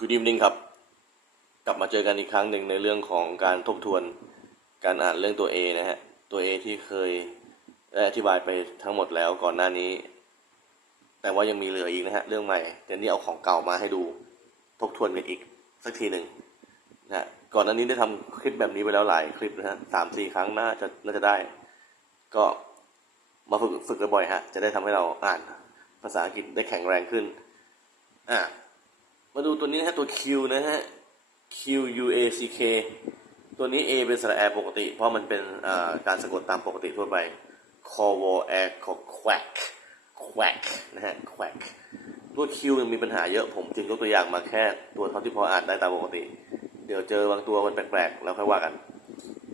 Good evening ครับ กลับมาเจอกันอีกครั้งหนึ่งในเรื่องของการทบทวนการอ่านเรื่องตัว A นะฮะ ตัว A ที่เคยได้อธิบายไปทั้งหมดแล้วก่อนหน้านี้ แต่ว่ายังมีเหลืออีกนะฮะ เรื่องใหม่เดี๋ยวนี้เอาของเก่ามาให้ดูทบทวนกันอีกสักทีหนึ่งนะฮะก่อนหน้านี้ได้ทำคลิปแบบนี้ไปแล้วหลายคลิปนะฮะสามสี่ครั้งน่าจะน่าจะได้ ก็มาฝึกฝึกกันบ่อยฮะ จะได้ทำให้เราอ่านภาษาอังกฤษได้แข็งแรงขึ้นอะ มาดูตัวนี้นะฮะตัว Q นะฮะ Q U A C K ตัวนี้ A เป็นสระแอร์ปกติ เพราะมันเป็นการสะกดตามปกติทั่วไป c o w a air quack quack นะฮะ quack ตัว Q ยังมีปัญหาเยอะผมจึงยกตัวอย่างมาแค่ตัวเท่าที่พออ่านได้ตามปกติ เดี๋ยวเจอบางตัวมันแปลกๆ แล้วค่อยว่ากัน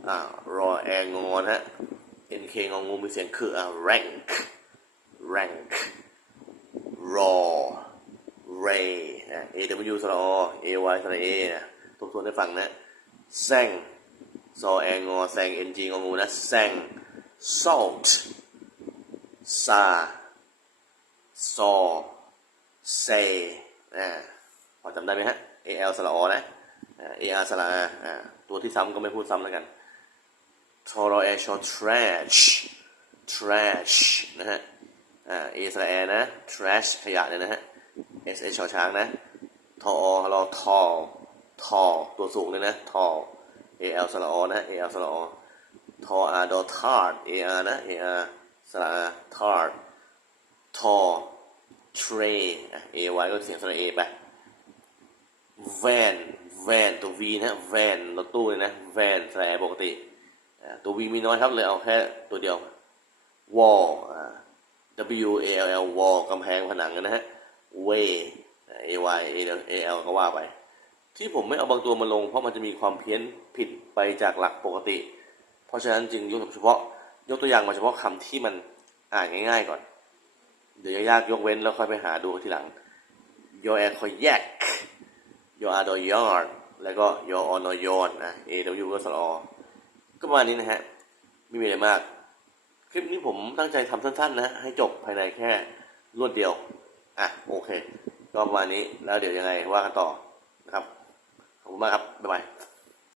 อ่ารอแอร์งอนฮะ N K งองูมีเสียงคืออ่า rank rank raw ray A W สระ O A Y สระ A นะทบทวนให้ฟังนะแซงซอแองงอแซง N G งองูนะแซง salt ซาซอเซนะพอจำได้ไหมฮะ A L สระ O นะอ่า A R สระอ่าตัวที่ซ้ำก็ไม่พูดซ้ำแล้วกันทอรอแอชอ trash trash นะฮะ อ่า A สระ A นะ trash ขยะเนี่ยนะฮะ S H ชอช้างนะ ทออรอ tall tall ตัวสูงเลยนะ tall A L สระอนะ A L สระอทออาดอ tart A R นะ A R สระ A tart tall tray อะ A Y ก็เสียงสระ A ไป van van ตัว V นะ van รถตู้เลยนะ van สระ A ปกติ ตัว V มีน้อยครับเลยเอาแค่ตัวเดียว wall อ่า W A L L wall กำแพงผนังนะฮะ way A Y A L A L ก็ว่าไป ที่ผมไม่เอาบางตัวมาลง เพราะมันจะมีความเพี้ยนผิดไปจากหลักปกติ เพราะฉะนั้นจึงยกเฉพาะ ยกตัวอย่างมาเฉพาะคำที่มันอ่านง่าย ๆ ก่อน เดี๋ยวยากยกเว้นแล้วค่อยไปหาดูทีหลัง your air คอยแยก your are ดอยอ yard แล้วก็ your on อยอนนะ A W ก็สระอก็ประมาณนี้นะฮะ ไม่มีอะไรมาก คลิปนี้ผมตั้งใจทำสั้น ๆ นะ ให้จบภายในแค่รวดเดียว อะ โอเค ก็ประมาณนี้แล้วเดี๋ยวยังไงว่ากันต่อนะครับขอบคุณมากครับบ๊ายบาย